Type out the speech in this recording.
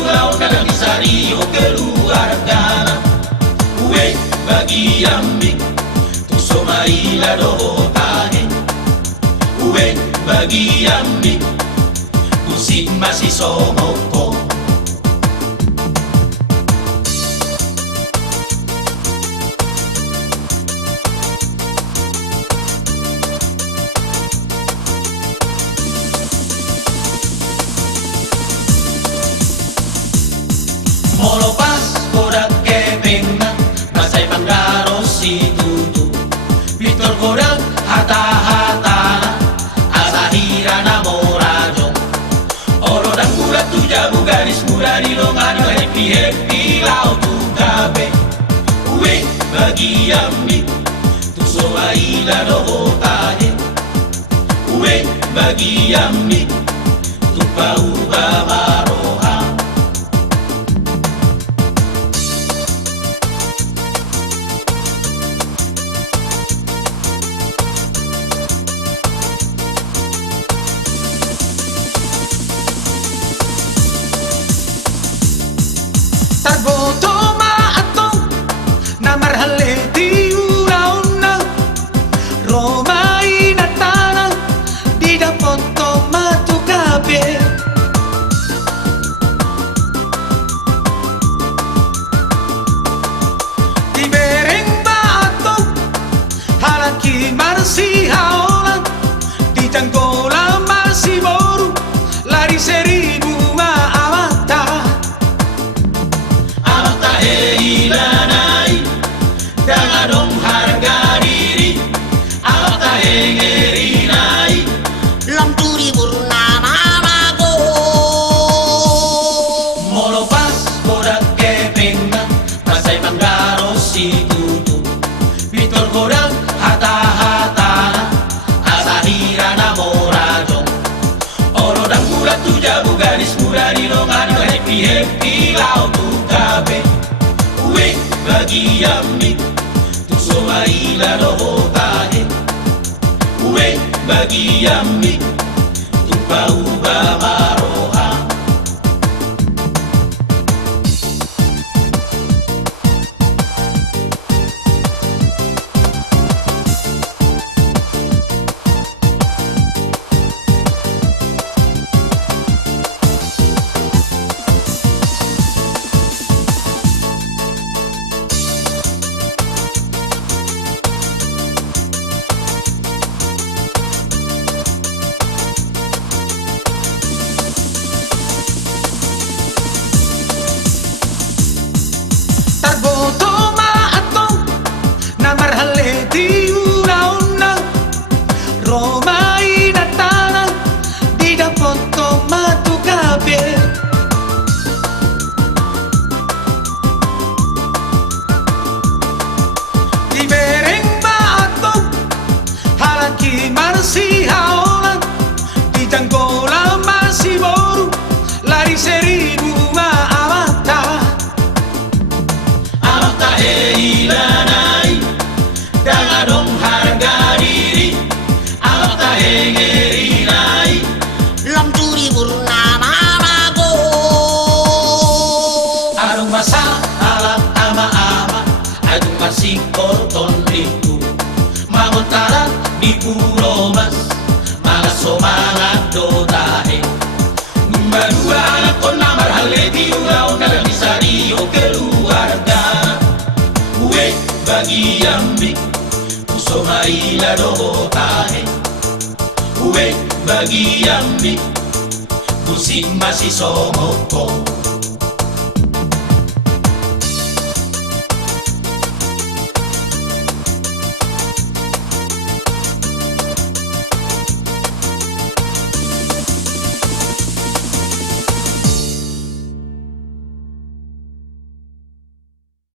ulau dalam Rio keluarga. Uwe bagi ambi tu somaila do tahe. Uwe bagi ambi tu si masih somoko. Molo pas kodak kepenga masai panggaro si tutu Victor kodak hata-hata asahira namorajo oro dan kuda tu jabu garis muda di longan happy lau tu kabe uwe bagi ambi tu sobaila do tahe uwe bagi ambi tu pau babaroha. Tarboto maatong na marhale di urauna Roma inatana di dapoto matukabe di bereng maatong halaki marsi haola di janggola marsi boru lari seribu maamata ilanai dangadong harga diri alta hengerinai lam turi burnama mago molo pas kodak kepenga masai panggaro si tutu Victor kodak hata-hata asahira namorajo oro dan kuda tu jabu garis muda di longan happy lau tu kabe uwe bagi ambi tu somaila do tahe uwe bagi ambi tu pau babaroha. Tarboto maatong na marhale di urauna Roma inatana di dapoto matukabe di bereng maatong halaki marsi haola di janggola marsi boru lari seribu maamata ilanai dangadong harga diri alta hengerinai lam turi burnama mago arung masa alam ama-ama adung masih korton ribu mangontaran di pulau mas maga somangat do tahe numba dua anak kon namar hale di ulau dalam Rio keluarga uwe bagi ambi tu somaila do tahe uwe bagi ambi tu si masih somoko